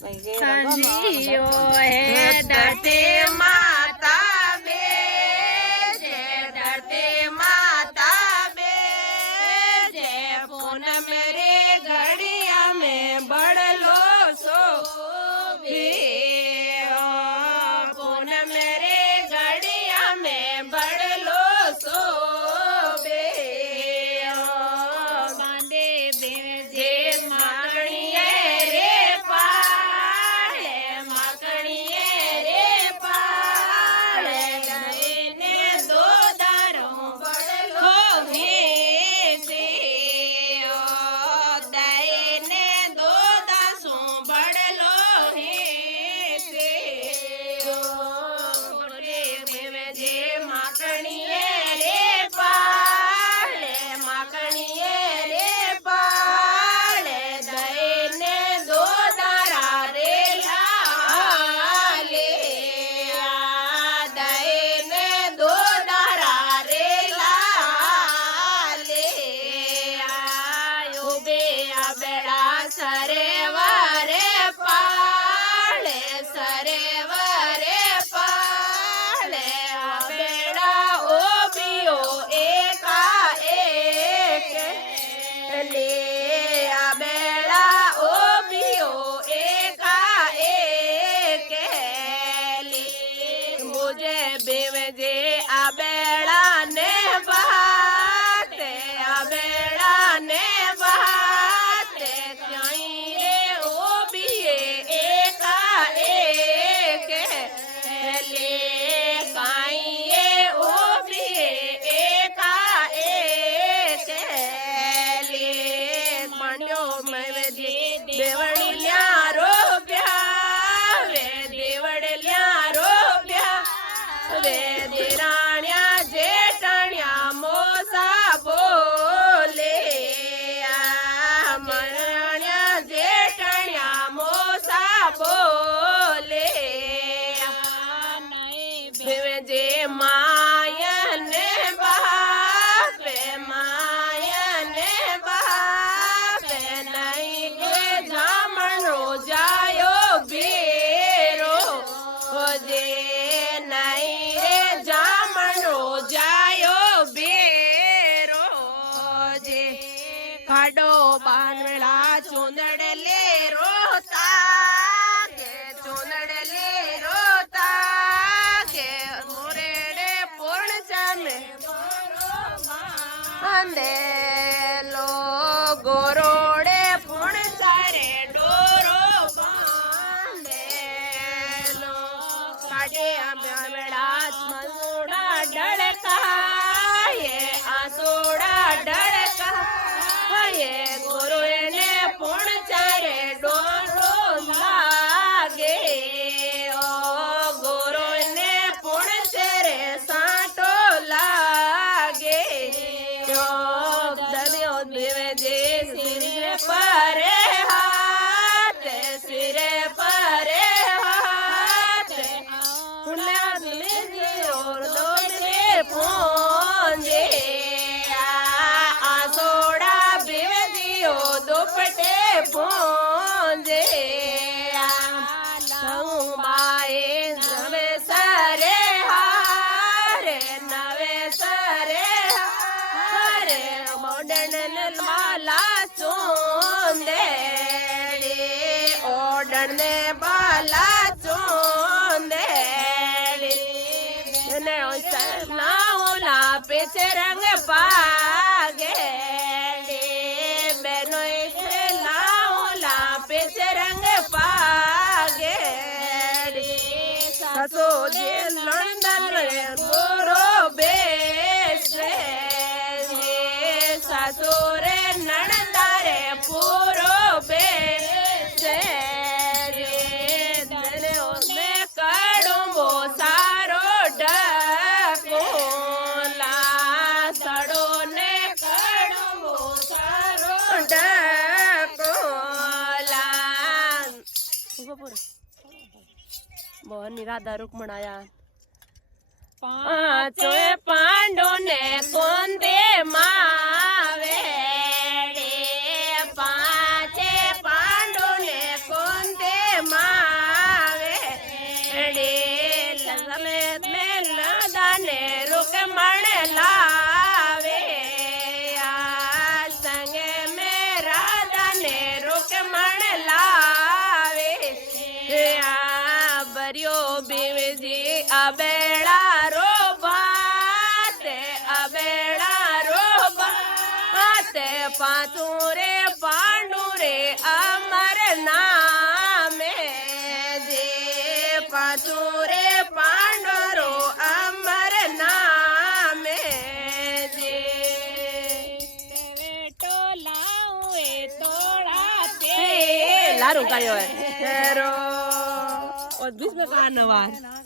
संजियो है धरती माता बे जे धरती माता बे जे पूनम रे घड़िया में बड़लो सो भी पूनम रे घड़िया में बड़लो सो बे बांधे जे माकड़िए रे खाडो बानवेला चुंदड़ले रोता के चुंदड़ले रोता के मोरेड़े पूर्ण चमे अंदे लो गोरोड़े पूर्ण सारे डोरो बांधे लो काटे बानवेला मसूड़ा डड़का ये आसोड़ा डड़का ये गुरु ने पुण चारे डोरो लागे ओ गुरु ने पुण तेरे साटो लागे ओ ददियो दिवे जे सिर पर हाथ सिर पर हाथ पुण्य दिले और दो दिले पूंजे दुपटे पूंजे संबाए नवे सरे हारे नवे सरे हारे मोडन माला चूंदे ओडन बाला चूंदे नाउला पीछे रंग पागे रंग पागे ससो जे लंदन गोरो बेस ससो रे नणदारे पूरो बेस धरे में कड़ुंबो सारो डको ला सड़ो ने कड़ुंबो सारो डको बहुत निराधा रुक्मण आया पांचो पांडो ने कोंदे मावे पांचे पांडो ने कोंदे પાછું રે પાંડુ રે અમર નામે જે પાછું રે પાંડરો અમર નામે જે लारू गायो है रो और बीच में कहा नवार